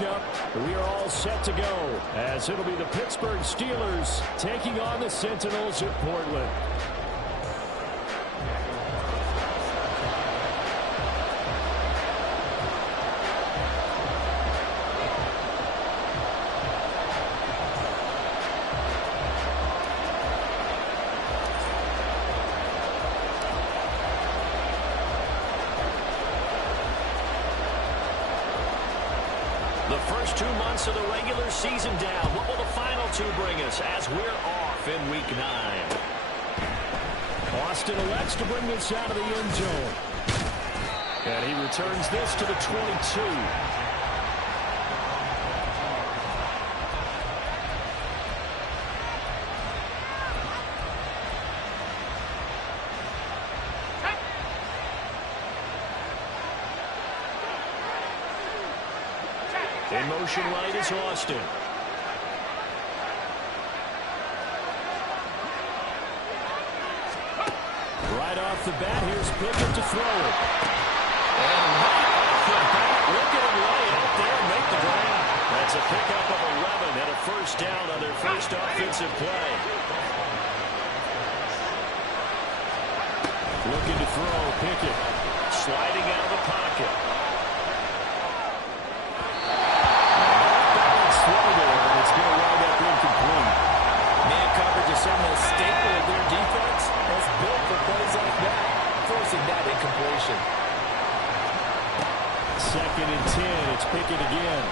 We are all set to go as it'll be the Pittsburgh Steelers taking on the Sentinels of Portland. The first 2 months of the regular season down. What will the final 2 bring us as we're off in Week 9? Austin elects to bring this out of the end zone. And he returns this to the 22. In motion right is Austin. Right off the bat, here's Pickett to throw it. And right off the bat, look at him lay out there and make the grab. That's a pickup of 11 and a first down on their first offensive play. Looking to throw, Pickett. Sliding out of the pocket. It's going to wind up incomplete. Man coverage is certainly a staple of their defense. It's built for plays like that, forcing that incompletion. 2nd and 10. It's Pickett again.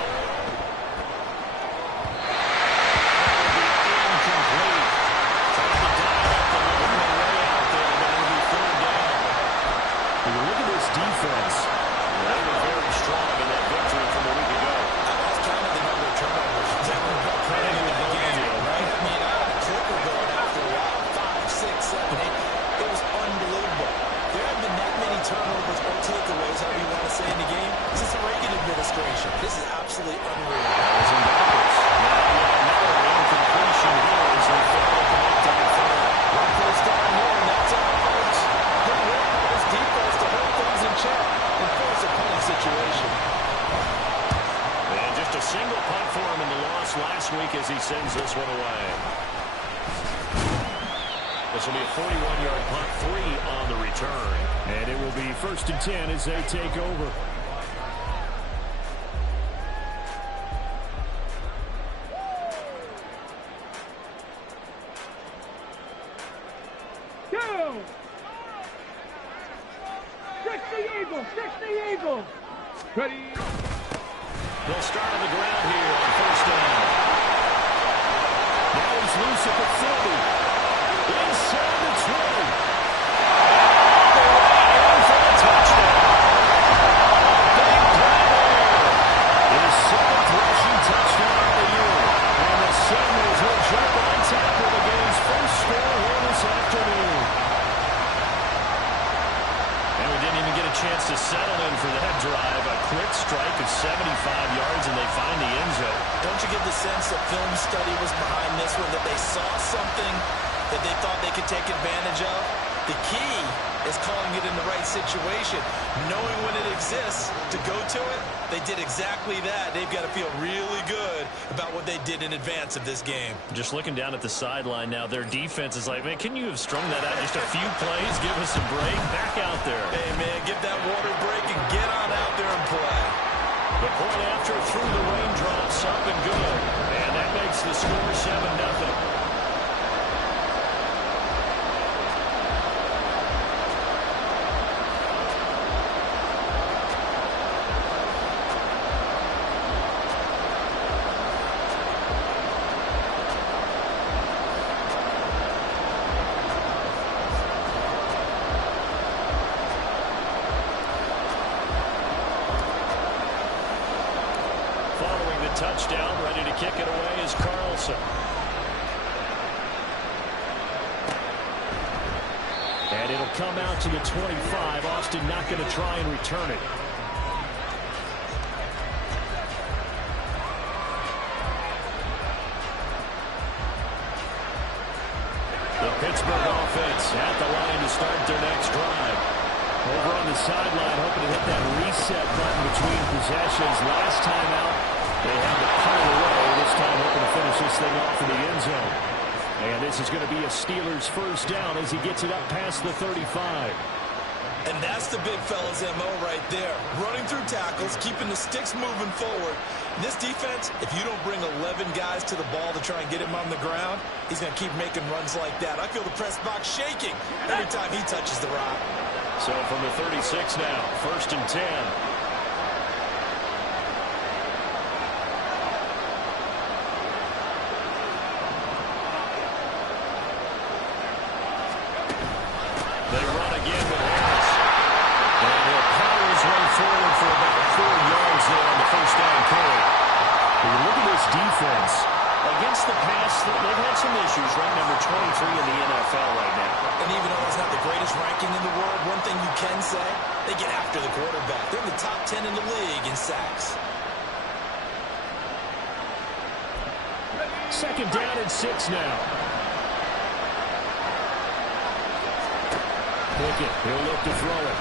Incomplete. Trying to dial up the long way out there, but it'll be 3rd down. When you look at this defense, they were very strong in that victory from a week ago. I lost count of the number of turnovers. Credit in the game, right? I mean, I had a triple going after a while. 5, 6, 7, 8. It was unbelievable. There haven't been that many turnovers or takeaways, however you want to say, in the game since the Reagan administration. This is absolutely unreal. Another incompletion here as they fail to connect on 3rd. One first down here, and that's all, folks. Good work by this defense to hold things in check and force a punting situation. And just a single punt for him in the loss last week as he sends this one away. This will be a 41-yard punt, 3 on the return. and it will be 1st and 10 as they take over. Ready. They'll start on the ground here on 1st down. Now he's loose at the 30. Inside the 20. In for the touchdown. Big play there. His 7th rushing touchdown of the year. And the Sentinels will jump on top of the game's first score here this afternoon. And we didn't even get a chance to settle in for that drive. A quick strike of 75 yards, and they find the end zone. Don't you get the sense that film study was behind this one, that they saw something that they thought they could take advantage of? The key is calling it in the right situation. Knowing when it exists to go to it, they did exactly that. They've got to feel really good about what they did in advance of this game. Just looking down at the sideline now, their defense is like, man, can you have strung that out just a few plays? Give us a break. Back out there. Hey, man, give that water break and get on out there and play. The point after through the raindrops, up and good. And that makes the score 7-0. Touchdown, ready to kick it away is Carlson. And it'll come out to the 25. Austin not going to try and return it. The Pittsburgh offense at the line to start their next drive. Over on the sideline, hoping to hit that reset button between possessions. Last time out, They have to punt it away. This time hoping to finish this thing off in the end zone. And this is going to be a Steelers first down as he gets it up past the 35. And that's the big fella's MO right there. Running through tackles, keeping the sticks moving forward. In this defense, if you don't bring 11 guys to the ball to try and get him on the ground, he's going to keep making runs like that. I feel the press box shaking every time he touches the rock. So from the 36 now, 1st and 10. They run again with Harris. And their powers run forward for about 4 yards there on the first down carry. When you look at this defense, Against the pass, they've had some issues, right? Number 23 in the NFL right now. And even though that's not the greatest ranking in the world, one thing you can say, they get after the quarterback. They're in the top 10 in the league in sacks. 2nd down and 6 now. Pickett, he'll look to throw it.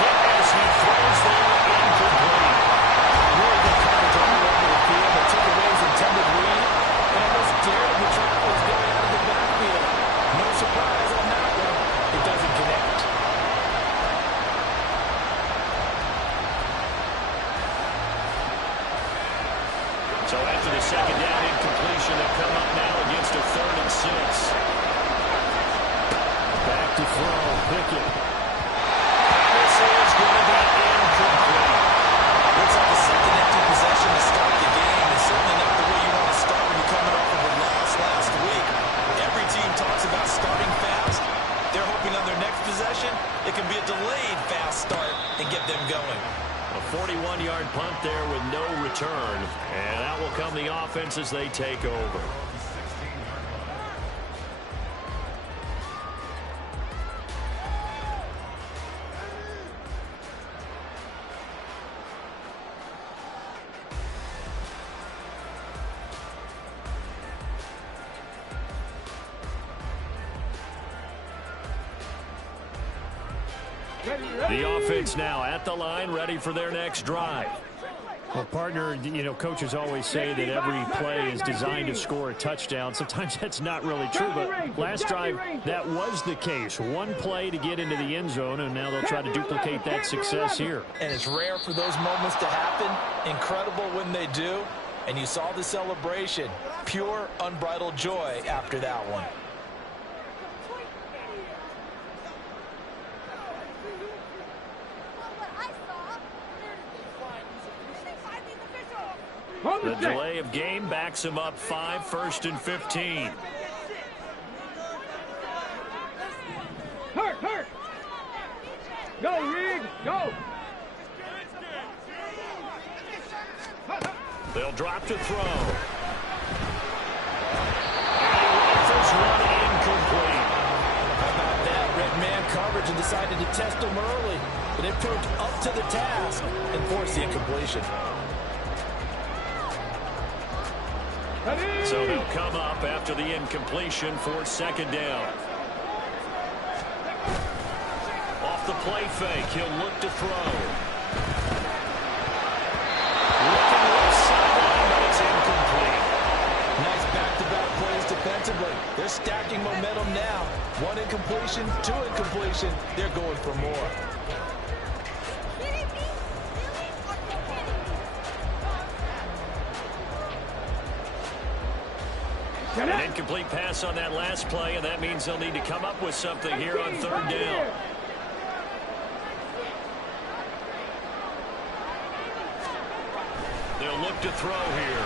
Hit as he throws there, incomplete. Really good coverage all over the field that took away his intended lead and almost dared the travelers going out of the backfield. No surprise on that one. It doesn't connect. So after the 2nd down incompletion, they'll come up now against a 3rd and 6. Back to throw, Pickett. This is going to be incomplete. Looks like a second empty possession to start the game. It's certainly not the way you want to start when you're coming off of a loss last week. Every team talks about starting fast. They're hoping on their next possession, it can be a delayed fast start and get them going. A 41-yard punt there with no return. And out will come the offense as they take over. The offense now at the line, ready for their next drive. Well, partner, you know, coaches always say that every play is designed to score a touchdown. Sometimes that's not really true, but last drive, that was the case. One play to get into the end zone, and now they'll try to duplicate that success here. And it's rare for those moments to happen. Incredible when they do. And you saw the celebration. Pure, unbridled joy after that one. The delay of game backs him up 5, 1st and 15. Hurt! Go, Reed, go! They'll drop to throw. And he rifles one incomplete. How about that? Red man coverage and decided to test him early. But it proved up to the task and forced the incompletion. So they'll come up after the incompletion for 2nd down. Off the play fake, he'll look to throw. Looking left sideline, but it's incomplete. Nice back-to-back plays defensively. They're stacking momentum now. 1 incompletion, 2 incompletion. They're going for more. An incomplete pass on that last play, and that means they'll need to come up with something here on 3rd down. They'll look to throw here.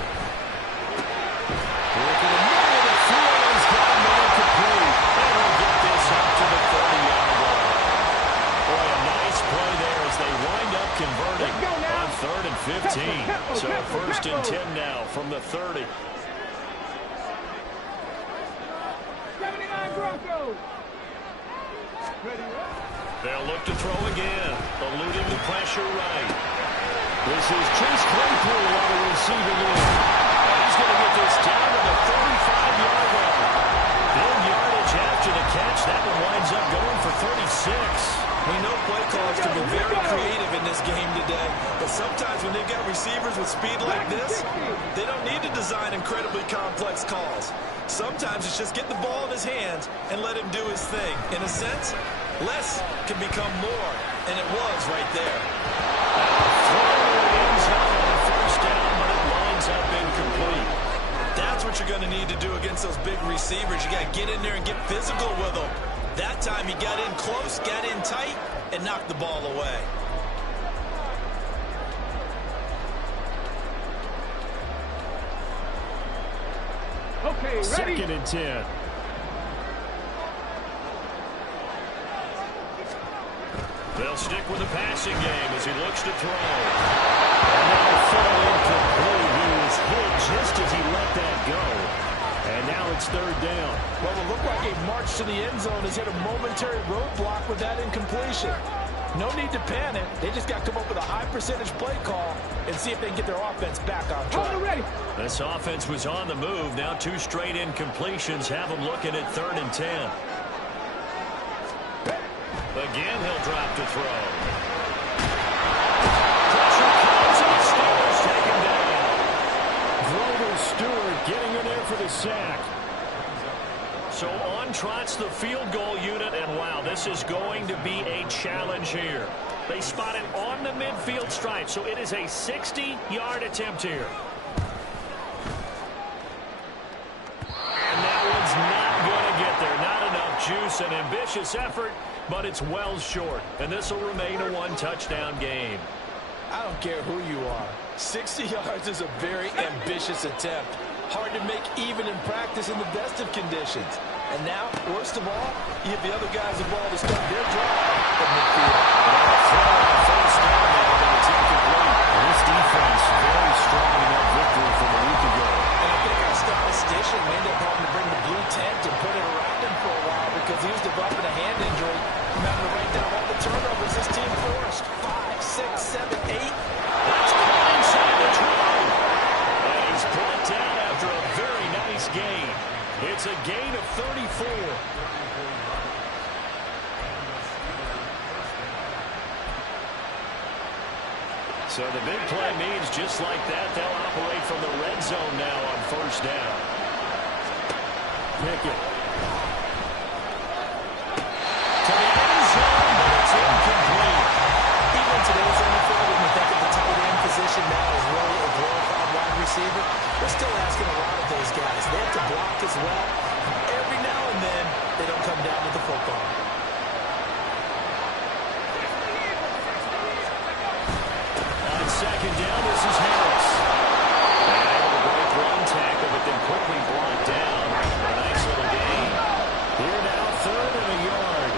Look at the middle of the field. He's got him incomplete. And we'll get this up to the 30-yard line. Boy, a nice play there as they wind up converting on 3rd and 15. So 1st and 10 now from the 30. They'll look to throw again, eluding the pressure right. This is Chase Claypool on the receiving end. He's going to get this down to the 35-yard line. Big yardage after the catch. That one winds up going for 36. We know play callers can be very creative in this game today, but sometimes when they've got receivers with speed like this, they don't need to design incredibly complex calls. Sometimes it's just get the ball in his hands and let him do his thing. In a sense, less can become more, and it was right there. First down, but it lines up incomplete. That's what you're going to need to do against those big receivers. You got to get in there and get physical with them. That time he got in close, got in tight, and knocked the ball away. Okay, ready. 2nd and 10. They'll stick with the passing game as he looks to throw. And that'll fall incomplete. He was hit just as he let that go. And now it's 3rd down. Well, it looked like a march to the end zone has hit a momentary roadblock with that incompletion. No need to panic. They just got to come up with a high percentage play call and see if they can get their offense back on track. Ready. This offense was on the move. Now 2 straight incompletions have them looking at 3rd and 10. Again, he'll drop to throw. Pressure comes and the Steelers take him down. Grover Stewart getting in there for the sack. So on trots the field goal unit, and wow, this is going to be a challenge here. They spot it on the midfield stripe, so it is a 60-yard attempt here. And that one's not going to get there. Not enough juice, an ambitious effort, but it's well short. And this will remain a 1-touchdown game. I don't care who you are. 60 yards is a very ambitious attempt. Hard to make even in practice in the best of conditions. And now, worst of all, you have the other guys involved to start their drive at midfield. First down now, but it's incomplete. This defense very strong in that victory from a week ago. And I think our statistician may end up having to bring the blue tent and put it around him for a while because he was developing a hand injury. I'm having to write down all the turnovers this team forced. 5, 6, 7, 8. That's caught inside the 20. And he's brought down after a very nice gain. It's a gain of 34. So the big play means just like that, they'll operate from the red zone now on 1st down. Pickett. To the end zone, but it's incomplete. Even in today's NFL, when you think of the tight end position now as really a glorified wide receiver, they're still asking a lot of those guys. They have to block as well. Every now and then, they don't come down with the football. On 2nd down, this is Harris. And able to break one tackle, but then quickly brought down. A nice little gain. Here now, 3rd and a yard.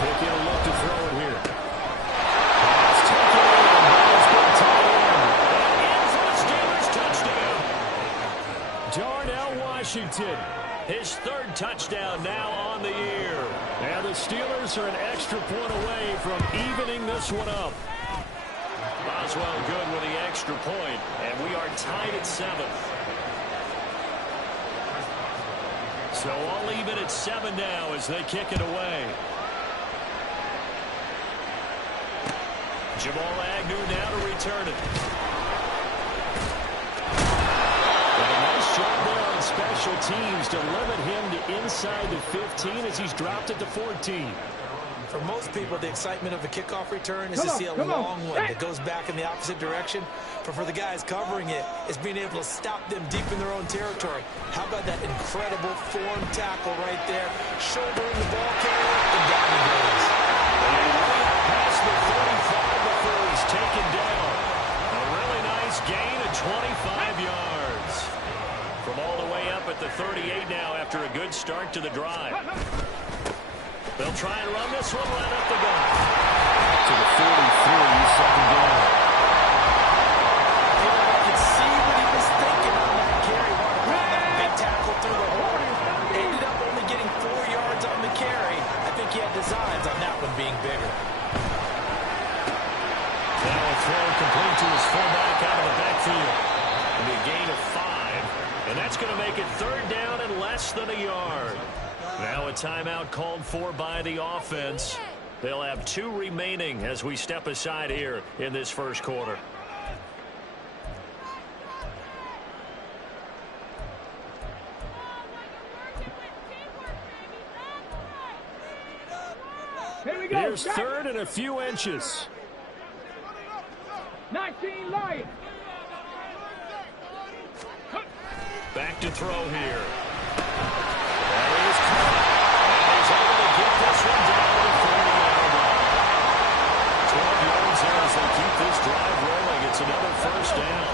Pickett will look to throw it here. Pass taken in. Ball's been tied in. In for the Steelers touchdown. Darnell Washington. His 3rd touchdown now on the year. And the Steelers are an extra point away from evening this one up. Boswell good with the extra point, and we are tied at 7. So all even at 7 now as they kick it away. Jamal Agnew now to return it. And a nice job there on special teams to limit him to inside the 15 as he's dropped it to 14. For most people, the excitement of a kickoff return is to see a long one that goes back in the opposite direction. But for the guys covering it, it's being able to stop them deep in their own territory. How about that incredible form tackle right there, shouldering the ball carrier, and down he goes. Past the 35 before he's taken down. A really nice gain of 25 yards. From all the way up at the 38 now after a good start to the drive. They'll try and run this one right up the gut. To the 43, 2nd down. I could see what he was thinking on that carry. Wanted to run that big tackle through the hole. Ended up only getting 4 yards on the carry. I think he had designs on that one being bigger. Now a throw complete to his fullback out of the backfield. And a gain of 5. And that's going to make it 3rd down and less than a yard. Now a timeout called for by the offense. They'll have 2 remaining as we step aside here in this first quarter. Here we go. Here's 3rd and a few inches. 19 Lions. Back to throw here. That is caught. And he's able to get this one down to the 40-yard line. 12 yards there as they keep this drive rolling. It's another 1st down.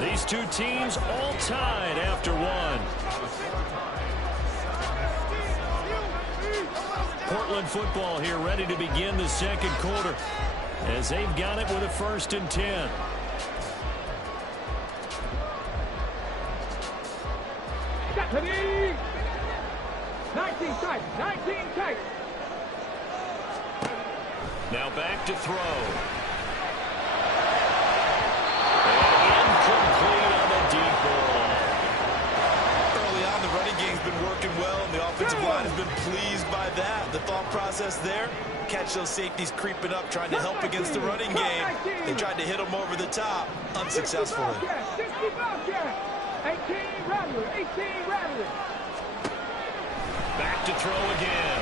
These 2 teams all tied after 1. Portland football here ready to begin the second quarter as they've got it with a 1st and 10. Stephanie! 19 tight, 19 tight. Now back to throw. And incomplete on the deep ball. Early on, the running game's been working well, and the offensive line has been pleased by that. The thought process there, catch those safeties creeping up, trying to help against the running game. They tried to hit them over the top, unsuccessfully. 18 Rattler, 18 Rattler. Back to throw again.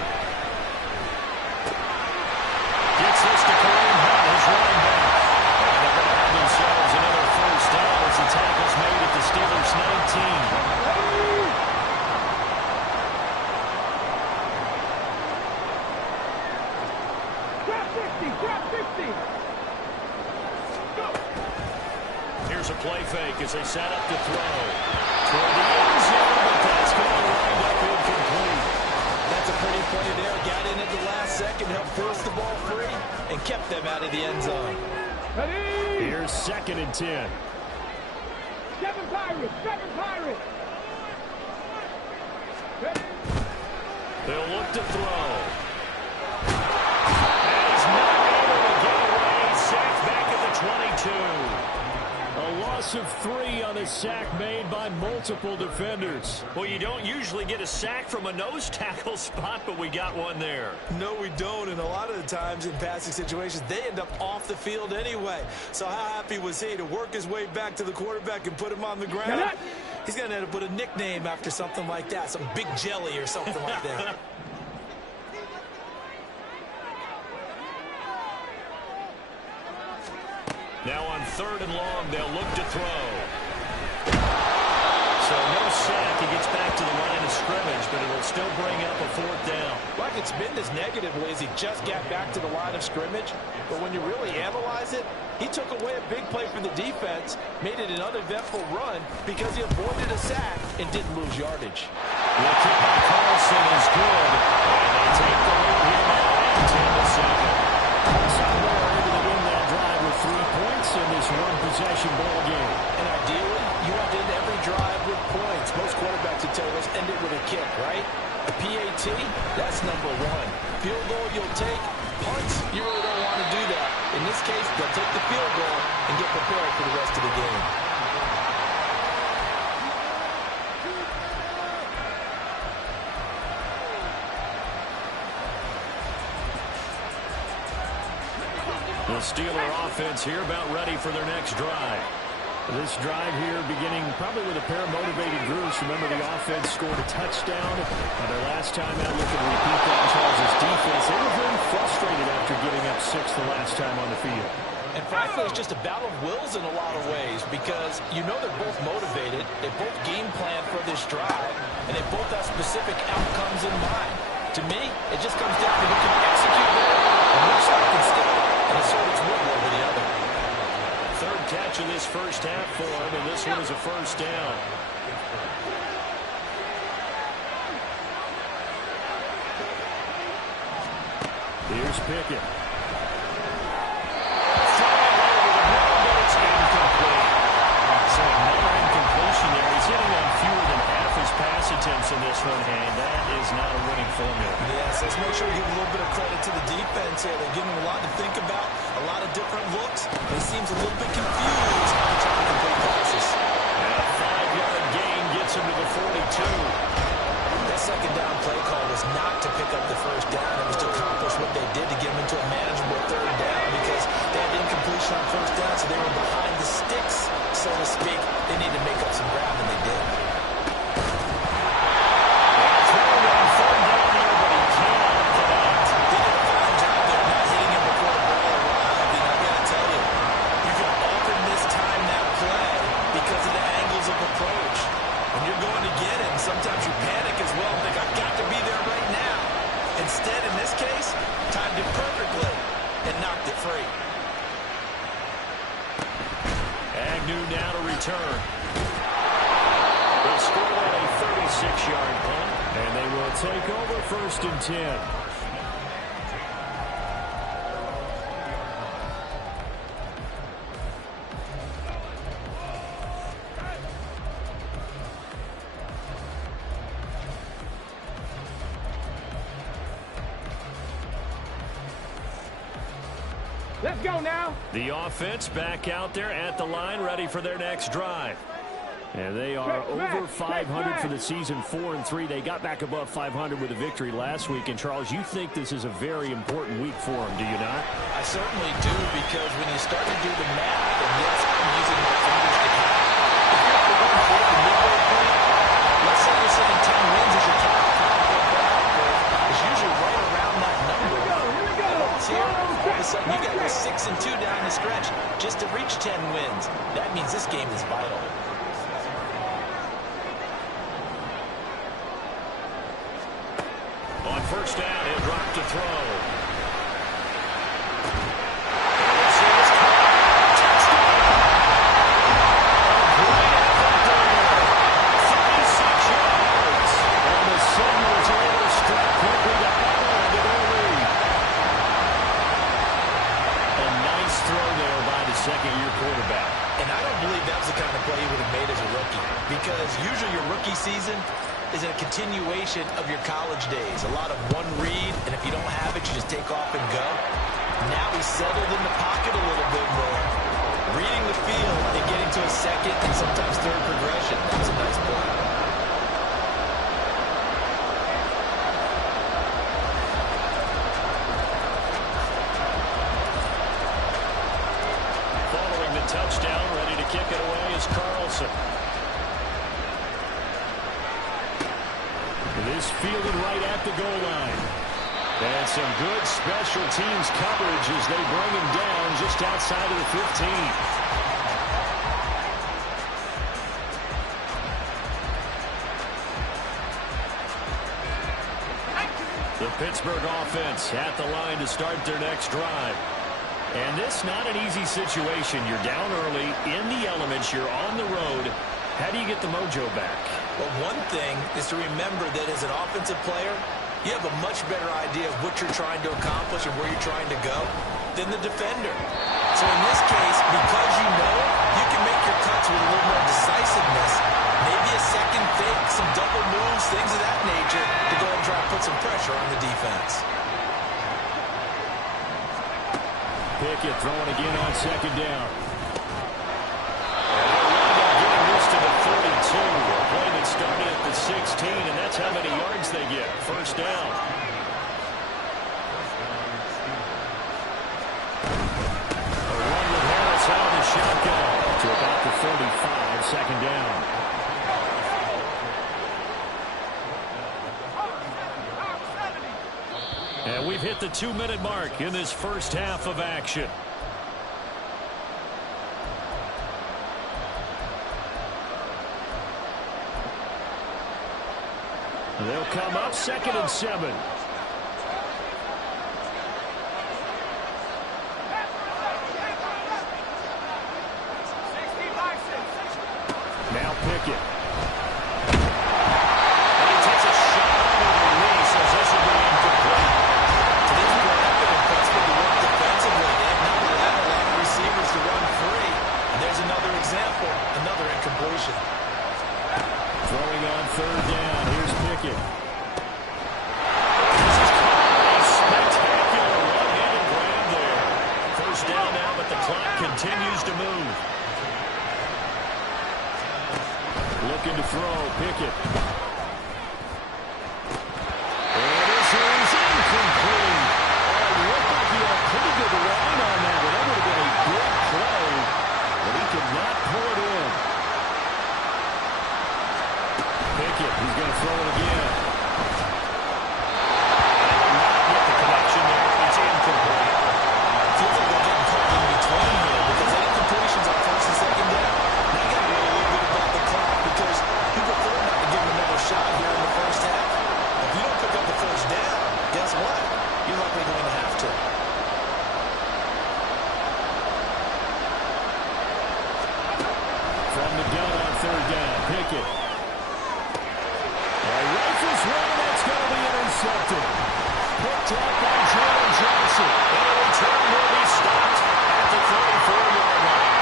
Gets this to Kareem Hunt, his running back. And they're going to have themselves another 1st down as the tackle's made at the Steelers' 19. Here's a play fake as they set up to throw. Toward the end zone, but that's going to wind up incomplete. That's a pretty play there. Got in at the last second, helped force the ball free, and kept them out of the end zone. Here's 2nd and 10. 7 Pirates, 7 Pirates. They'll look to throw. And he's not able to get away. Sacked back at the 22. A loss of 3 on a sack made by multiple defenders. Well, you don't usually get a sack from a nose tackle spot, but we got one there. No, we don't, and a lot of the times in passing situations, they end up off the field anyway. So how happy was he to work his way back to the quarterback and put him on the ground? He's going to end up with a nickname after something like that, some Big Jelly or something like that. Now on 3rd and long, they'll look to throw. So no sack. He gets back to the line of scrimmage, but it'll still bring up a 4th down. Like it's been this negatively as he just got back to the line of scrimmage. But when you really analyze it, he took away a big play for the defense, made it an uneventful run because he avoided a sack and didn't lose yardage. The kick by Carlson is good, and they take the lead here now at 10-7. Samoa able to win that drive with 3 points in this 1-possession ball game. And ideally, you want to end every drive with points. Most quarterbacks would tell us end it with a kick, right? A PAT, that's number 1. Field goal you'll take. Punts, you really don't want to do that. In this case, they'll take the field goal and get prepared for the rest of the game. The Steeler offense here about ready for their next drive. This drive here beginning probably with a pair of motivated groups. Remember, the offense scored a touchdown. And their last time out, looking to repeat that in Charles' defense. They were very frustrated after giving up 6 the last time on the field. And frankly, it's just a battle of wills in a lot of ways because you know they're both motivated. They both game plan for this drive, and they both have specific outcomes in mind. To me, it just comes down to who can execute better and which side can stick and assert its will over the other. 3rd catch of this first half for him, and this one is a 1st down. Here's Pickett. So another incompletion there. He's hitting on fewer than half his pass attempts in this one, and that is not a winning formula. Yes, let's make sure we give a little bit of credit to the defense here. They're giving them a lot to think about, a lot of different looks. He seems a little bit confused on trying to complete passes. And a 5-yard gain gets him to the 42. That second down play call was not to pick up the first down. It was to accomplish what they did to get them into a manageable third down because they had incompletion on first down, so they were behind the sticks, so to speak. They needed to make up some ground, and they did. Sometimes you panic as well, think I've got to be there right now. Instead, in this case, timed it perfectly and knocked it free. Agnew now to return. They'll score on a 36-yard punt. And they will take over 1st and 10. Let's go now. The offense back out there at the line, ready for their next drive. And they are over 500 for the season, 4-3. They got back above 500 with a victory last week. And, Charles, you think this is a very important week for them, do you not? I certainly do, because when you start to do the math, and yes, I'm using my fingers to count. If you're for 1/4 the midway point, let's say you're saying 10 wins is your top is usually right around that number. Here we go. Here, all of a sudden you got to go 6-2 down the stretch just to reach 10 wins. That means this game is vital. On first down, he'll drop to throw. Second-year quarterback. And I don't believe that was the kind of play he would have made as a rookie, because usually your rookie season is a continuation of your college days. A lot of one read, and if you don't have it, you just take off and go. Now he's settled in the pocket a little bit more, reading the field and getting to a second and sometimes third progression. That was a nice play. Touchdown, ready to kick it away is Carlson. This fielded right at the goal line. And some good special teams coverage as they bring him down just outside of the 15. The Pittsburgh offense at the line to start their next drive. And this not an easy situation. You're down early, in the elements, you're on the road. How do you get the mojo back? Well, one thing is to remember that as an offensive player, you have a much better idea of what you're trying to accomplish and where you're trying to go than the defender. So in this case, because you know it, you can make your cuts with a little more decisiveness. Maybe a second fake, some double moves, things of that nature to go and try to put some pressure on the defense. Pickett throwing again on second down. Getting this to the 42. A play that started at the 16, and that's how many yards they get. First down. A run with Harris out of the shotgun to about the 35, second down. And we've hit the 2-minute mark in this first half of action. They'll come up 2nd and 7. Now Pickett. And he takes a shot on the release as this will be incomplete. To this point, I've been impressed with the work defensively. They have not allowed a lot of receivers to run free. And there's another example, another incompletion. Throwing on 3rd down. Here's Pickett. throw. Pickett. And this is incomplete. It looked like he had a pretty good line on that. That would have been a good play, but he could not pull it in. Pickett, he's going to throw it again. Not get the connection there. It's incomplete. Feels like they're getting caught in between here because any completions on first and second down, they got to worry a little bit about the clock because you prefer not to give them another shot here in the first half. If you don't pick up the first down, guess what? You're likely going to have to. From the gun on third down, Pickett. Rifles one, that's going to be intercepted. Picked up by Jalen Johnson. And a return will be stopped at the 34-yard line.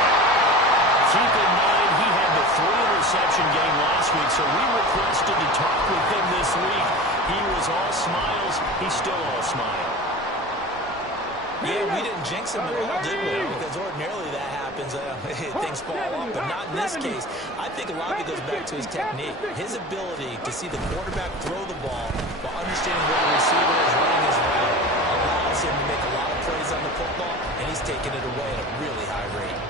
Keep in mind, he had the 3-interception game last week, so we requested to talk with him this week. He was all smiles. He's still all smile. Yeah, we didn't jinx him at all, did we? Because ordinarily that happens. Things fall off, but not in this case. I think a lot of it goes back to his technique. His ability to see the quarterback throw the ball while understanding where the receiver is running his route allows him to make a lot of plays on the football, and he's taking it away at a really high rate.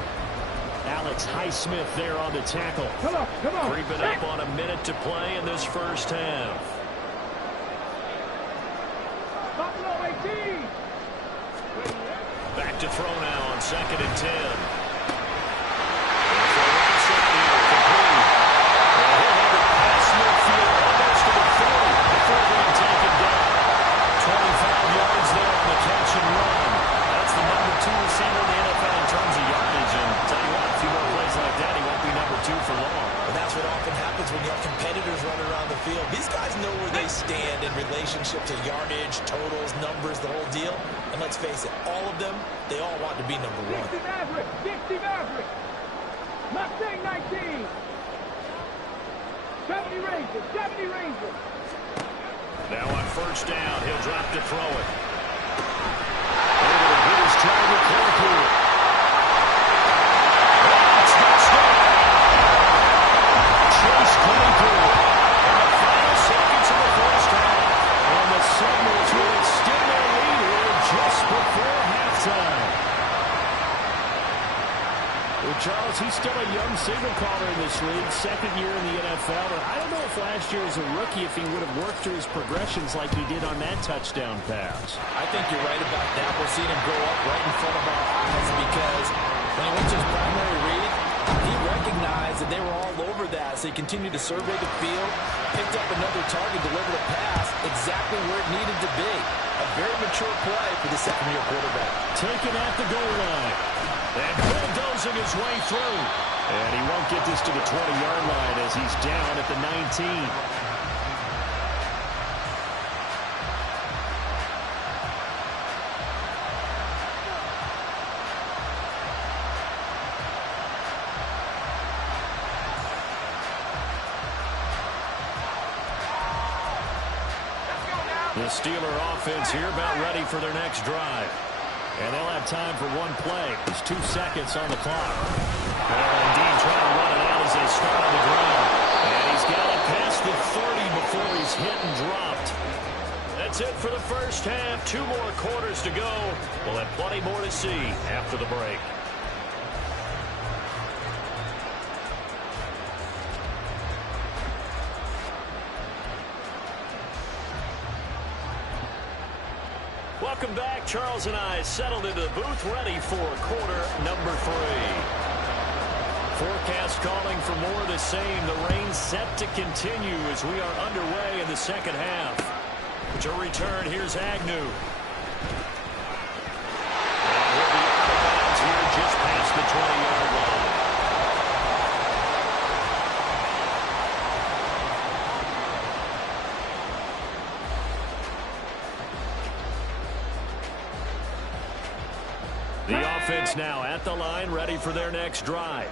Alex Highsmith there on the tackle. Come on. Creeping up on a minute to play in this first half. Buffalo 18. Back to throw now on 2nd and 10. When you have competitors running around the field, these guys know where they stand in relationship to yardage, totals, numbers, the whole deal. And let's face it, all of them, they all want to be number one. 60 Maverick. Mustang 19. 70 Rangers. Now on first down, he'll drop to throw it. Able to hit his target, Claypool. Chase Claypool in the final seconds of the first half. And the Seminoles will extend their lead here just before halftime. Well, Charles, he's still a young signal caller in this league, second year in the NFL. And I don't know if last year as a rookie, if he would have worked through his progressions like he did on that touchdown pass. I think you're right about that. We're seeing him grow up right in front of our eyes because when he went to his primary read, he recognized that they were all over that, so he continued to survey the field, picked up another target, delivered a pass exactly where it needed to be. A very mature play for the second-year quarterback. Taken at the goal line. And bulldozing his way through. And he won't get this to the 20-yard line as he's down at the 19. The Steeler offense here about ready for their next drive. And they'll have time for one play. There's 2 seconds on the clock. Well, indeed, trying to run it out as they start on the ground. And he's got it past the 30 before he's hit and dropped. That's it for the first half. 2 more quarters to go. We'll have plenty more to see after the break. Welcome back. Charles and I settled into the booth ready for quarter number 3. Forecast calling for more of the same. The rain set to continue as we are underway in the second half. To return, here's Agnew. And he'll be out of bounds here just past the 20-yard line. The offense now at the line, ready for their next drive.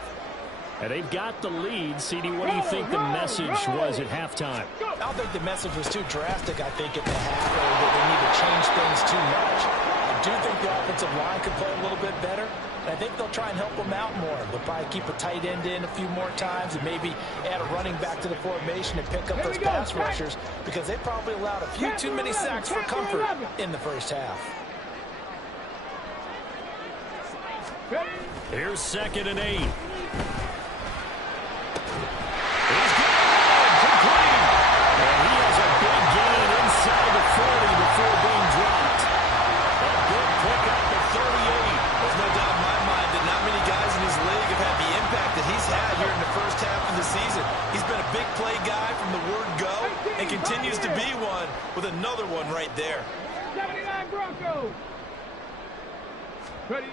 And they've got the lead. CD, what do you think the message was at halftime? I don't think the message was too drastic, I think, at the half, or that they need to change things too much. I do think the offensive line could play a little bit better. And I think they'll try and help him out more. They'll probably keep a tight end in a few more times and maybe add a running back to the formation and pick up those pass rushers because they probably allowed a few too many sacks for comfort in the first half. Here's 2nd and 8. Inside the 40 before being dropped. A good pickup at 38. There's no doubt in my mind that not many guys in his league have had the impact that he's had here in the first half of the season. He's been a big play guy from the word go and continues to be one with another one right there. 79 Broncos. Ready.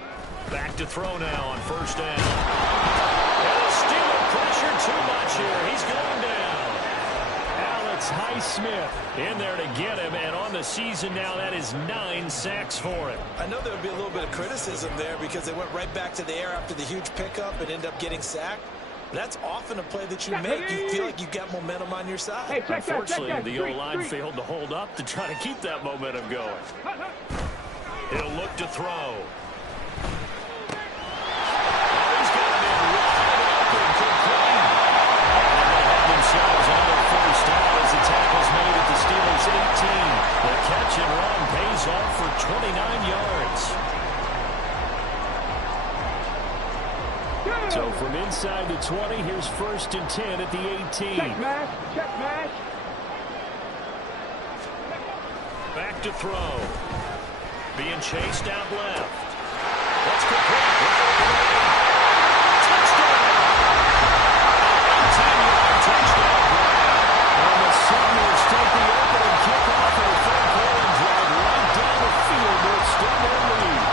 Back to throw now on 1st down. And the Steeler pressure too much here. He's going down. Highsmith in there to get him, and on the season now, that is 9 sacks for him. I know there would be a little bit of criticism there because they went right back to the air after the huge pickup and ended up getting sacked. That's often a play that you make. You feel like you've got momentum on your side. Hey, unfortunately, the O-line failed to hold up to try to keep that momentum going. He'll look to throw. The catch and run pays off for 29 yards. So from inside the 20, here's 1st and 10 at the 18. Check mash. Check mash. Back to throw. Being chased out left. That's complete. Touchdown. 18-yard touchdown. And the Seniors take the opening kickoff of the third quarter and drive right down the field to extend their lead.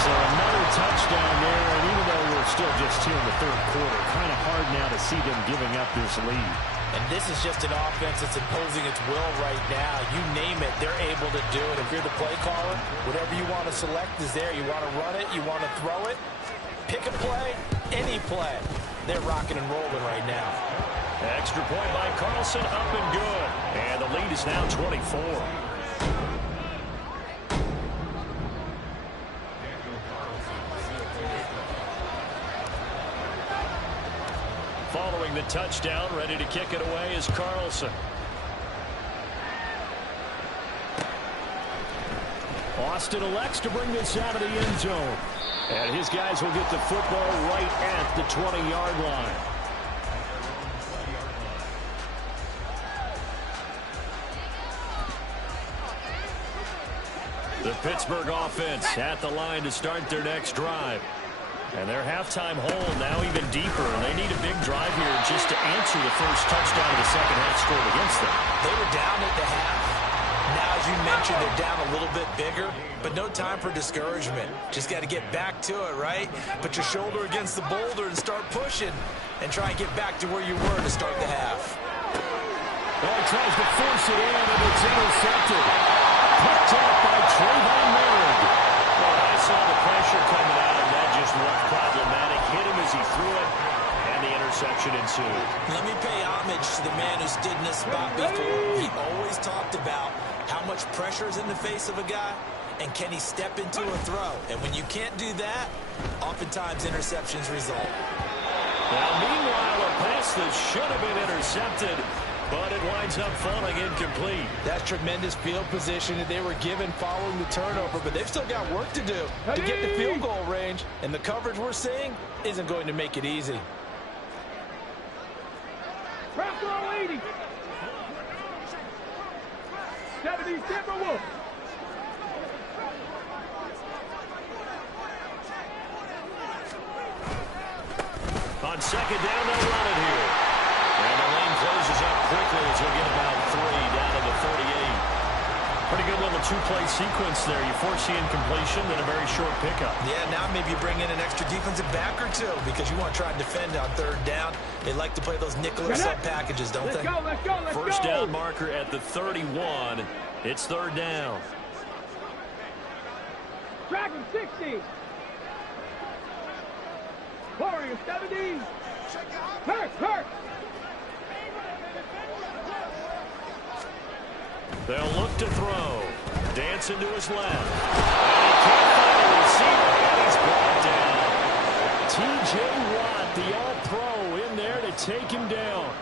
So another touchdown there, and even though we're still just here in the third quarter, kind of hard now to see them giving up this lead. And this is just an offense that's imposing its will right now. You name it, they're able to do it. If you're the play caller, whatever you want to select is there. You want to run it, you want to throw it, pick a play, any play. They're rocking and rolling right now. Extra point by Carlson, up and good. And the lead is now 24. Following the touchdown, ready to kick it away is Carlson. Austin elects to bring this out of the end zone. And his guys will get the football right at the 20-yard line. The Pittsburgh offense at the line to start their next drive. And their halftime hole now even deeper. They need a big drive here just to answer the first touchdown of the second half scored against them. They were down at the half. Now, as you mentioned, they're down a little bit bigger, but no time for discouragement. Just got to get back to it, right? Put your shoulder against the boulder and start pushing and try and get back to where you were to start the half. Well, he tries to force it in, and it's intercepted. Picked up by Trayvon Merrick. Well, I saw the pressure coming out, and that just looked problematic. Hit him as he threw it, and the interception ensued. Let me pay homage to the man who stood in this spot before. He always talked about how much pressure is in the face of a guy, and can he step into a throw? And when you can't do that, oftentimes interceptions result. Now, meanwhile, a pass that should have been intercepted, but it winds up falling incomplete. That's tremendous field position that they were given following the turnover, but they've still got work to do to get the field goal range, and the coverage we're seeing isn't going to make it easy. Bronco 80. 70 Timberwolves. On second down, they'll run it here. And the lane closes up quickly as we'll get about 3 down to the 38. Pretty good little two-play sequence there. You force the incompletion, then a very short pickup. Yeah, now maybe you bring in an extra defensive back or two because you want to try and defend on third down. They like to play those nickel or sub packages, don't they? Let's go. First down marker at the 31. It's third down. Dragon 60. Warrior 70. Hurt. They'll look to throw. Dancing to his left. And he can't find a receiver, and he's brought down. T.J. Watt, the All-Pro, in there to take him down.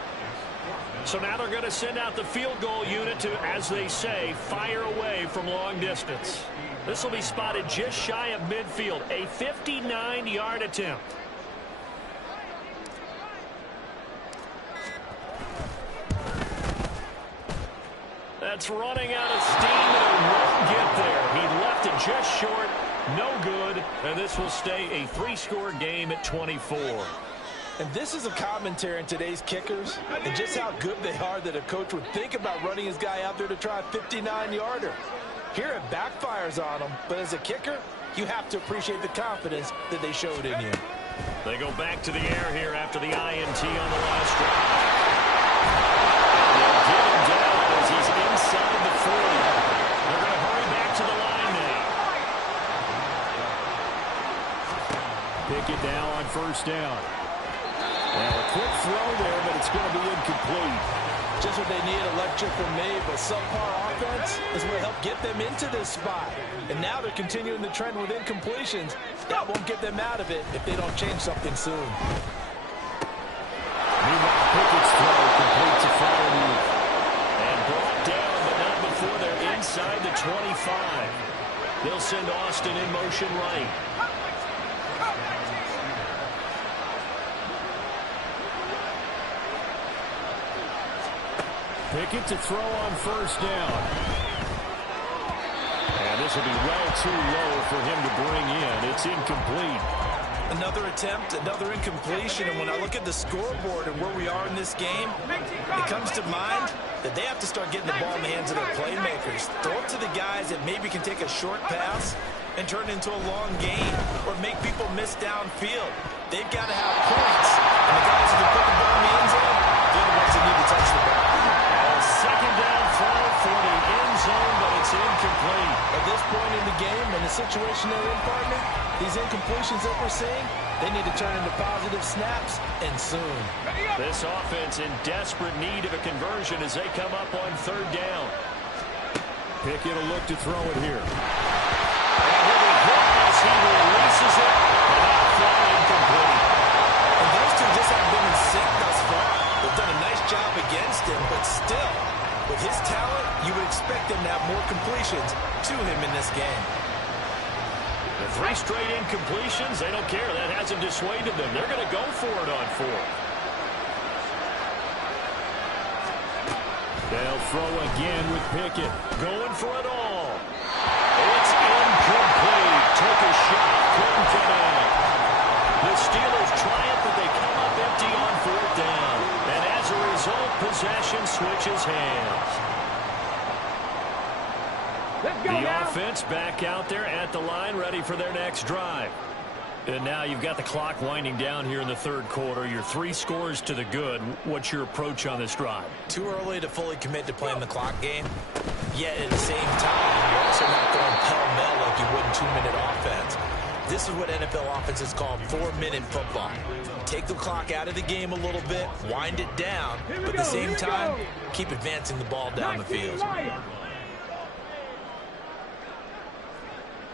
So now they're going to send out the field goal unit to, as they say, fire away from long distance. This will be spotted just shy of midfield, a 59-yard attempt. That's running out of steam, and it won't get there. He left it just short, no good, and this will stay a 3-score game at 24. And this is a commentary in today's kickers and just how good they are that a coach would think about running his guy out there to try a 59-yarder. Here it backfires on him, but as a kicker, you have to appreciate the confidence that they showed in you. They go back to the air here after the INT on the last drive. They'll get him down as he's inside the 40. They're going to hurry back to the line now. Pick it now on first down. Well, a quick throw there, but it's going to be incomplete. Just what they need, electric from me, but subpar offense is what helped get them into this spot. And now they're continuing the trend with incompletions. That won't get them out of it if they don't change something soon. Meanwhile, Pickett's throw completes a foul. And brought down, but not before they're inside the 25. They'll send Austin in motion right. Pickett to throw on first down. And this will be well too low for him to bring in. It's incomplete. Another attempt, another incompletion, and when I look at the scoreboard and where we are in this game, it comes to mind that they have to start getting the ball in the hands of their playmakers. Throw it to the guys that maybe can take a short pass and turn it into a long gain or make people miss downfield. They've got to have points, and the guys who can put the ball in the end zone, they're the ones that need to touch the ball. Second down throw for the end zone, but it's incomplete. At this point in the game, in the situation they're in, partner, these incompletions that we're seeing, they need to turn into positive snaps, and soon. This offense in desperate need of a conversion as they come up on third down. Pickett will look to throw it here. And he'll be hit as he releases it, and that throw incomplete. And those two just haven't been in sync thus far. They've done a nice job against him, but still, with his talent, you would expect him to have more completions to him in this game. The 3 straight incompletions, they don't care. That hasn't dissuaded them. They're going to go for it on 4th. They'll throw again with Pickett. Going for it all. It's incomplete. Took a shot, couldn't connect. The Steelers triumph, but they come up empty on 4th down. And as a result, possession switches hands. The offense back out there at the line, ready for their next drive. And now you've got the clock winding down here in the third quarter. Your 3 scores to the good. What's your approach on this drive? Too early to fully commit to playing the clock game. Yet at the same time, you're also not going pell-mell like you would in 2-minute offense. This is what NFL offenses call 4-minute football. Take the clock out of the game a little bit, wind it down, but at the same time, keep advancing the ball down the field.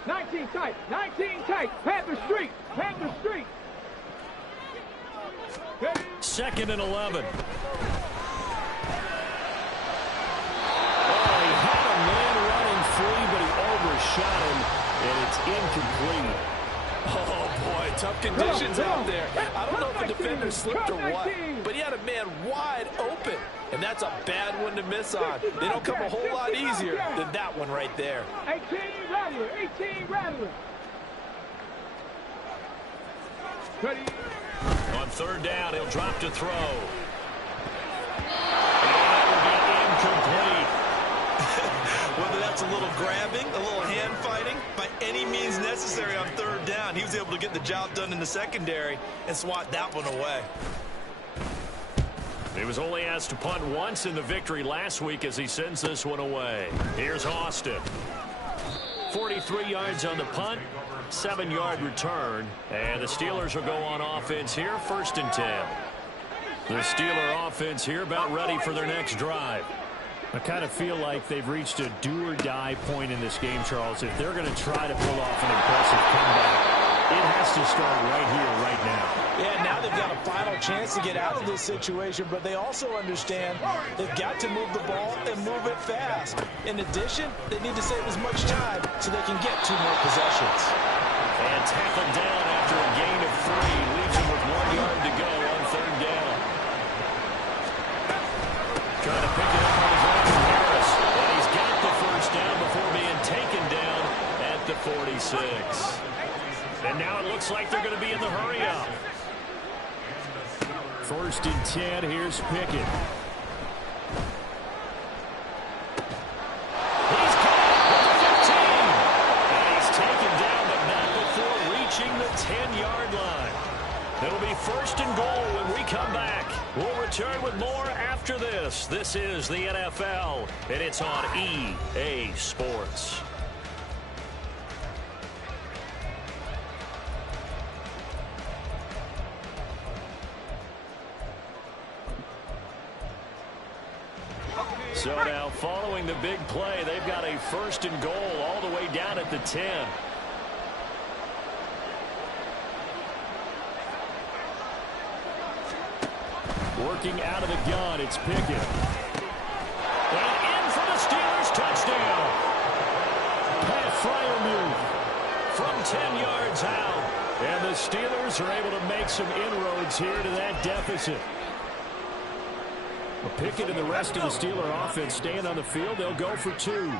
19 tight, 19 tight, Panther Street, Panther Street. 2nd and 11. Oh, he had a man running free, but he overshot him, and it's incomplete. Oh, boy, tough conditions out there. I don't know if the defender slipped or what, but he had a man wide open, and that's a bad one to miss on. They don't come a whole lot easier than that one right there. 18 Rattler, 18 Rattler. On 3rd down, he'll drop to throw. And that will be incomplete. Whether that's a little grabbing, a little hand fighting, by any means necessary on 3rd down, he was able to get the job done in the secondary and swat that one away. He was only asked to punt once in the victory last week as he sends this one away. Here's Austin. 43 yards on the punt, 7-yard return, and the Steelers will go on offense here, 1st and 10. The Steeler offense here about ready for their next drive. I kind of feel like they've reached a do-or-die point in this game, Charles. If they're going to try to pull off an impressive comeback, it has to start right here, right now. Yeah, now they've got a final chance to get out of this situation, but they also understand they've got to move the ball and move it fast. In addition, they need to save as much time so they can get 2 more possessions. And tackled down after a gain of 3. Leaves him with 1 yard to go on 3rd down. Trying to pick it up on his own from Harris. And he's got the 1st down before being taken down at the 46. And now it looks like they're going to be in the hurry-up. 1st and 10. Here's Pickett. He's got it at the 15. And he's taken down, but not before reaching the 10-yard line. It'll be 1st and goal when we come back. We'll return with more after this. This is the NFL, and it's on EA Sports. So now, following the big play, they've got a 1st and goal all the way down at the 10. Working out of the gun, it's Pickett. And in for the Steelers, touchdown. Pat Freiermuth From 10 yards out. And the Steelers are able to make some inroads here to that deficit. Pickett and the rest of the Steeler offense staying on the field. They'll go for 2.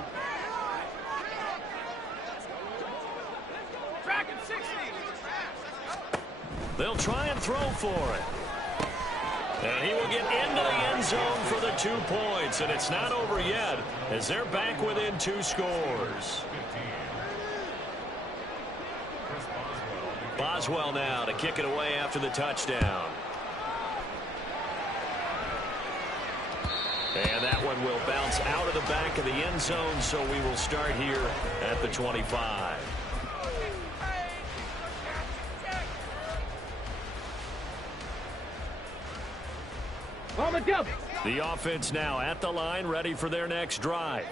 They'll try and throw for it. And he will get into the end zone for the 2 points. And it's not over yet as they're back within 2 scores. Boswell now to kick it away after the touchdown. And that one will bounce out of the back of the end zone, so we will start here at the 25. On the double. The offense now at the line, ready for their next drive.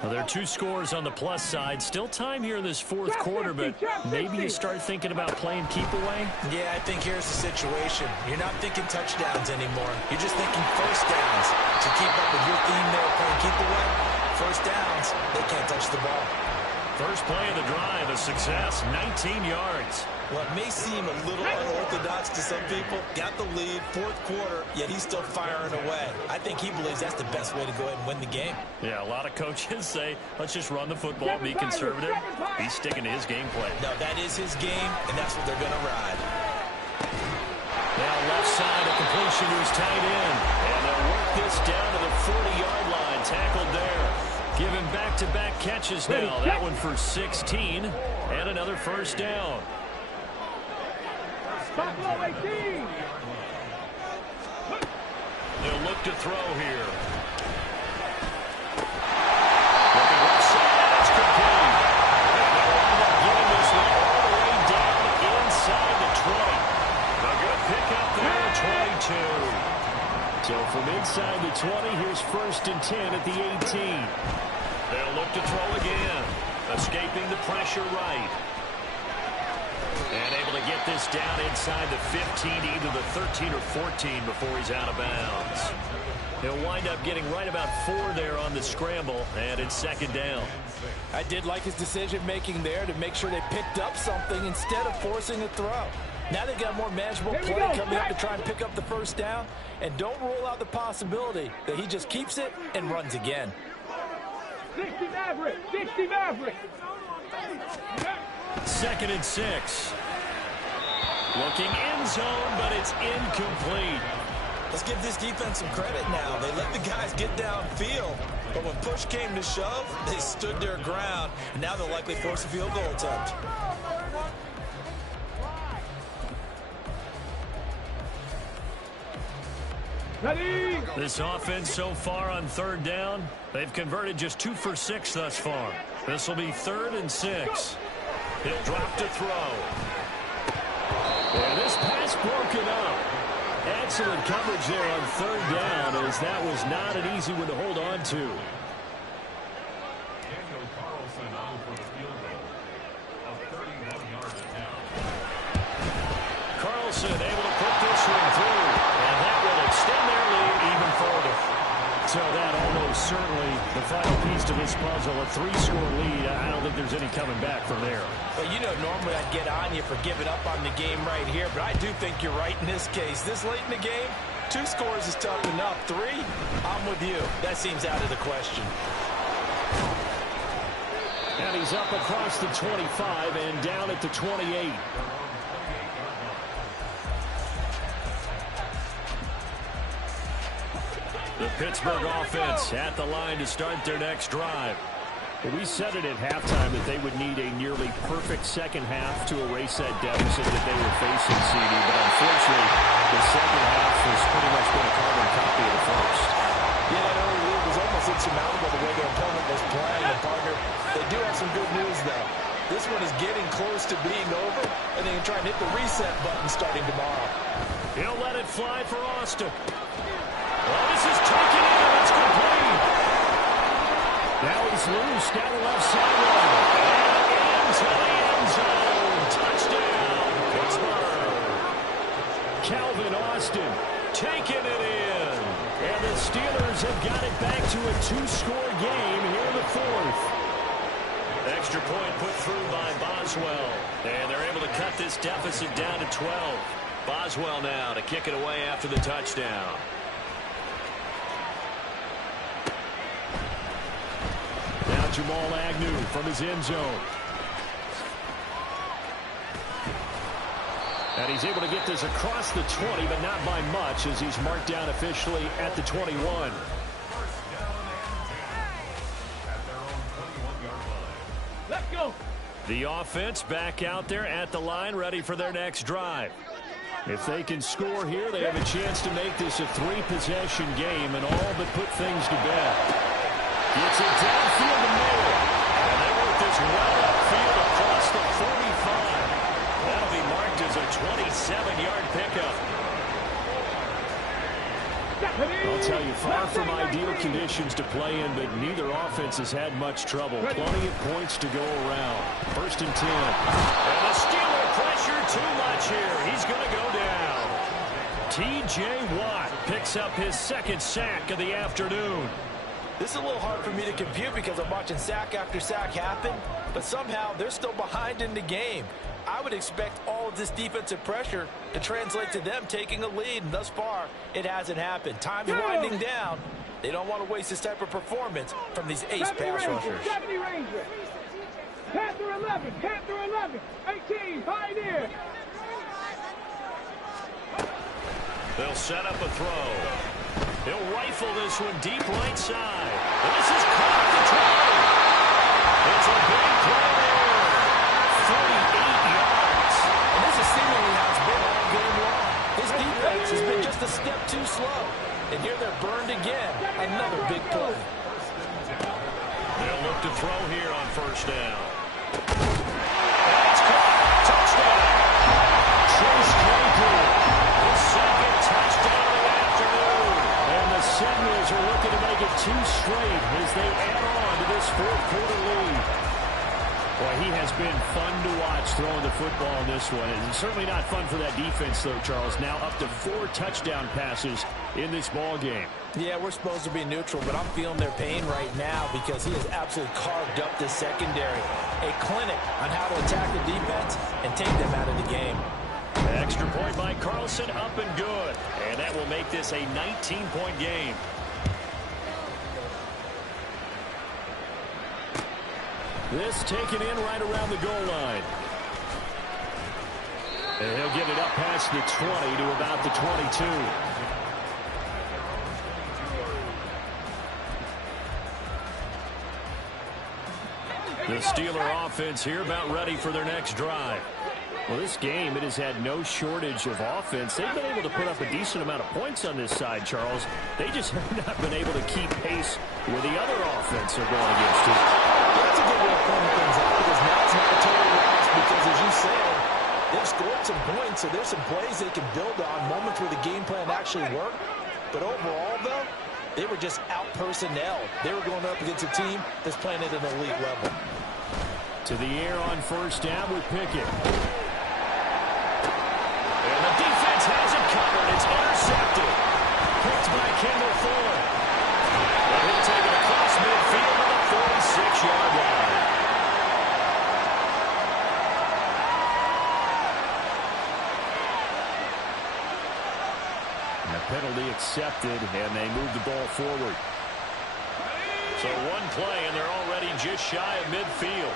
Well, there are 2 scores on the plus side. Still time here in this 4th quarter, but maybe you start thinking about playing keep away? Yeah, I think here's the situation. You're not thinking touchdowns anymore. You're just thinking 1st downs. To keep up with your theme there, playing keep away, 1st downs, they can't touch the ball. First play of the drive, a success, 19 yards. What may seem a little unorthodox to some people, got the lead, 4th quarter, yet he's still firing away. I think he believes that's the best way to go ahead and win the game. Yeah, a lot of coaches say, let's just run the football, be conservative. He's sticking to his game plan. No, that is his game, and that's what they're going to ride. Now left side, a completion to his tight end. And they'll work this down to the 40-yard line, tackled there. Given back-to-back catches now. That one for 16, and another 1st down. Buffalo 18. They'll look to throw here. Looking left side, it's complete. And they'll wind up getting this one all the way down inside the 20. A good pickup there, 22. So from inside the 20, here's 1st and 10 at the 18. They'll look to throw again. Escaping the pressure right. And able to get this down inside the 15, either the 13 or 14 before he's out of bounds. He'll wind up getting right about 4 there on the scramble, and it's 2nd down. I did like his decision-making there to make sure they picked up something instead of forcing a throw. Now they've got more manageable play coming up to try and pick up the 1st down, and don't rule out the possibility that he just keeps it and runs again. 60 Maverick. 60 Maverick. 2nd and 6. Looking end zone, but it's incomplete. Let's give this defense some credit now. They let the guys get downfield, but when push came to shove, they stood their ground, and now they'll likely force a field goal attempt. Ready. This offense so far on 3rd down, they've converted just 2 for 6 thus far. This will be 3rd and 6. He'll drop to throw. And this pass broken up. Excellent coverage there on third down, as that was not an easy one to hold on to. Carlson able to put this one through, and that will extend their lead even further. So that almost certainly the final piece to this puzzle, a 3-score lead. I don't think there's any coming back from there. Well, you know, normally I'd get on you for giving up on the game right here, but I do think you're right in this case. This late in the game, 2 scores is tough enough. 3, I'm with you. That seems out of the question. And he's up across the 25 and down at the 28. The Pittsburgh offense at the line to start their next drive. Well, we said it at halftime that they would need a nearly perfect second half to erase that deficit that they were facing, CD. But unfortunately, the second half has pretty much been a carbon copy of the first. Yeah, that early lead was almost insurmountable the way their opponent was playing. And partner, they do have some good news, though. This one is getting close to being over, and they can try and hit the reset button starting tomorrow. He'll let it fly for Austin. Well, this is taken in. It's complete. Now he's loose down the left sideline. And into the end zone. Touchdown, Pittsburgh. Calvin Austin Taking it in. And the Steelers have got it back to a 2-score game here in the 4th. Extra point put through by Boswell. And they're able to cut this deficit down to 12. Boswell now to kick it away after the touchdown. Now Jamal Agnew from his end zone. And he's able to get this across the 20, but not by much, as he's marked down officially at the 21. Let's go. The offense back out there at the line, ready for their next drive. If they can score here, they have a chance to make this a 3-possession game and all but put things to bed. Gets it downfield to Miller. And they work this well upfield across the 45. That'll be marked as a 27-yard pickup. I'll tell you, far from ideal conditions to play in, but neither offense has had much trouble. Plenty of points to go around. 1st and 10. And the Steeler pressure too much here. He's going to go down. T.J. Watt picks up his 2nd sack of the afternoon. This is a little hard for me to compute because I'm watching sack after sack happen, but somehow they're still behind in the game. I would expect all of this defensive pressure to translate to them taking a lead, and thus far, it hasn't happened. Time's winding down. They don't want to waste this type of performance from these ace pass rushers. 70 Ranger. Panther 11, Panther 11, 18, Pioneer. They'll set up a throw. He'll rifle this one deep right side. This is caught at the 20. It's a big play there. 38 yards. And this is seemingly how it's been all game long. This defense has been just a step too slow. And here they're burned again. Another big play. They'll look to throw here on 1st down. That's caught. Touchdown. Chase Claypool. The 2nd touchdown of the afternoon. And the Seminoles are looking to make it 2 straight as they add on to this 4th-quarter lead. Boy, he has been fun to watch throwing the football in this one. And certainly not fun for that defense, though, Charles. Now up to 4 touchdown passes in this ball game. Yeah, we're supposed to be neutral, but I'm feeling their pain right now because he has absolutely carved up this secondary. A clinic on how to attack the defense and take them out of the game. Extra point by Carlson, up and good. And that will make this a 19-point game. This taken in right around the goal line. And he'll get it up past the 20 to about the 22. The Steeler offense here about ready for their next drive. Well, this game, it has had no shortage of offense. They've been able to put up a decent amount of points on this side, Charles. They just have not been able to keep pace with the other offense they're going against too. That's a good way of pointing things out because now it's not a total loss because, as you said, They've scored some points, so there's some plays they can build on, moments where the game plan actually worked. But overall, though, they were just out-personnel. They were going up against a team that's playing at an elite level. To the air on first down with Pickett. And the defense has it covered. It's intercepted. Picked by Kendall Fuller. And he'll take it across midfield to the 46-yard line. Penalty accepted, and they move the ball forward. So one play, and they're already just shy of midfield.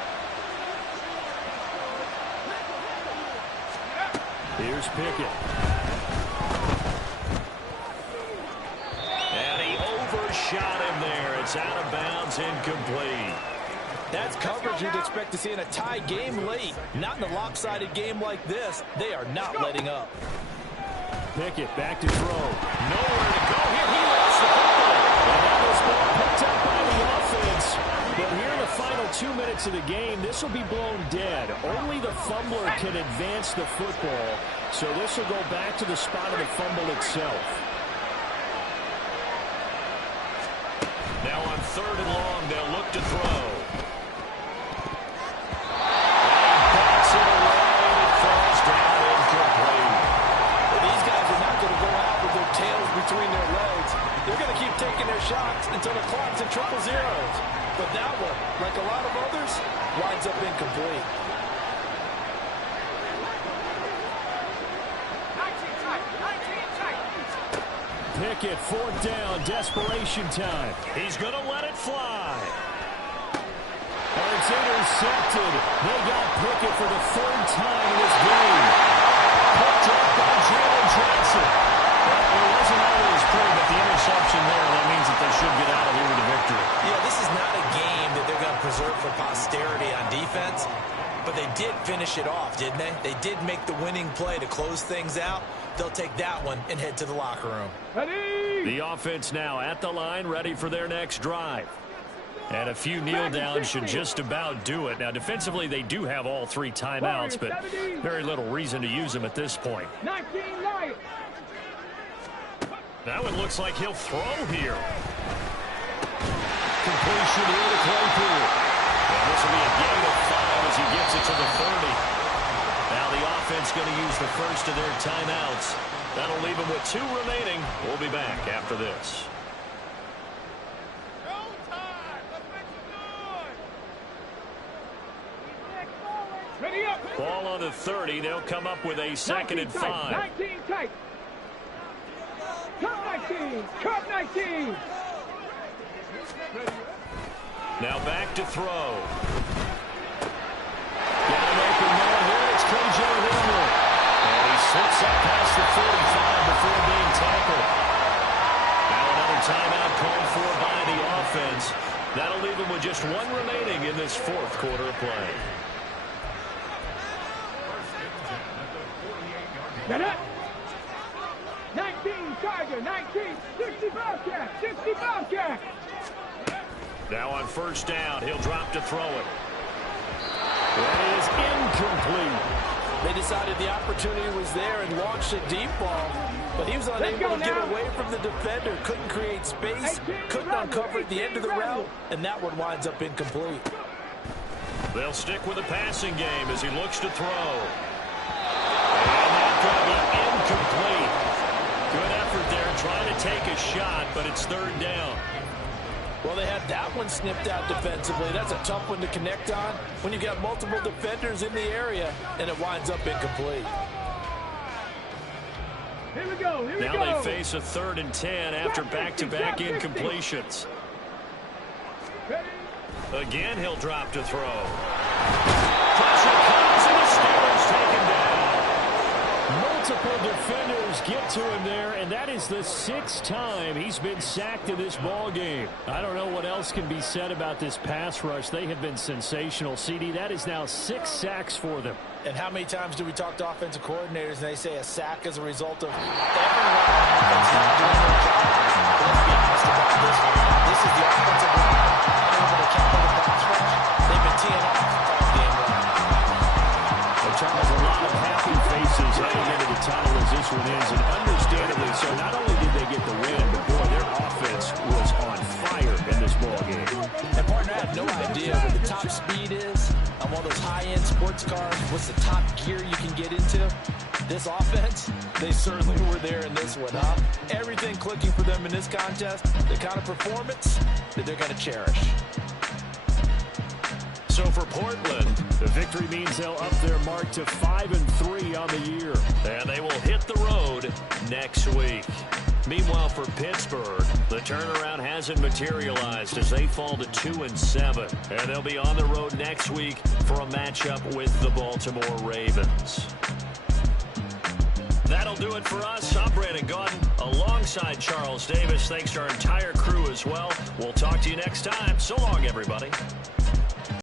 Here's Pickett. And he overshot him there. It's out of bounds, incomplete. That's coverage you'd expect to see in a tie game late. Not in a lopsided game like this. They are not letting up. Pickett back to throw. Nowhere to go here. He lost the football. And that was ball picked up by the offense. But here in the final 2 minutes of the game, this will be blown dead. Only the fumbler can advance the football. So this will go back to the spot of the fumble itself. Now on 3rd and long, they'll look to throw. Between their legs, they're going to keep taking their shots until the clock's in triple zeros. But that one, like a lot of others, winds up incomplete. Pickett, 4th down, desperation time. He's going to let it fly. And it's intercepted. They got Pickett for the 3rd time in this game. Picked up by Jalen Johnson. It wasn't always pretty, but the interception there, that means that they should get out of here with a victory. Yeah, this is not a game that they're going to preserve for posterity on defense, but they did finish it off, didn't they? They did make the winning play to close things out. They'll take that one and head to the locker room. Ready? The offense now at the line, ready for their next drive. And a few kneel downs should just about do it. Now, defensively, they do have all 3 timeouts, but very little reason to use them at this point. 19 Lions. That one looks like he'll throw here. Completion here to Claypool. And this will be a gain of 5 as he gets it to the 30. Now the offense going to use the first of their timeouts. That'll leave them with 2 remaining. We'll be back after this. Ready up. Ball on the 30. They'll come up with a 2nd and 5. 19 tight. Cut 19. Cut 19. Now back to throw. Got an open man here. It's KJ Hamler. And he slips up past the 45 before being tackled. Now another timeout called for by the offense. That'll leave them with just 1 remaining in this 4th quarter of play. Get it. 19 Tiger. 19. 60 Bobcat. 60 Bobcat. Now on 1st down, he'll drop to throw it. That is incomplete. They decided the opportunity was there and launched a deep ball, but he was unable to get away from the defender, couldn't create space, couldn't uncover at the end of the route, and that one winds up incomplete. They'll stick with the passing game as he looks to throw. And that's going to be incomplete. Good effort there trying to take a shot, but it's 3rd down. Well, they had that one snipped out defensively. That's a tough one to connect on when you've got multiple defenders in the area, and it winds up incomplete. Here we go. Here we go. Now they face a 3rd and 10 after back-to-back incompletions. Again, he'll drop to throw. Pressure comes, and the Steelers take him down. Multiple defenders get to him there, and that is the 6th time he's been sacked in this ball game. I don't know what else can be said about this pass rush. They have been sensational. CD, that is now 6 sacks for them. And how many times do we talk to offensive coordinators and they say a sack is a result of everyone on offense not doing their job? But let's be honest about this one. This is the offensive line unable to counter the pass rush. They've been teeing off all game long. Charles, a lot of happy one is, and understandably so. Not only did they get the win, but boy, their offense was on fire in this ball game. And partner, I have no idea what the top speed is on one of those high-end sports cars. What's the top gear you can get into? This offense, they certainly were there in this one, huh? Everything clicking for them in this contest, the kind of performance that they're going to cherish. So for Portland, the victory means they'll up their mark to 5-3 on the year. And they will hit the road next week. Meanwhile, for Pittsburgh, the turnaround hasn't materialized as they fall to 2-7. And they'll be on the road next week for a matchup with the Baltimore Ravens. That'll do it for us. I'm Brandon Gaudin alongside Charles Davis. Thanks to our entire crew as well. We'll talk to you next time. So long, everybody.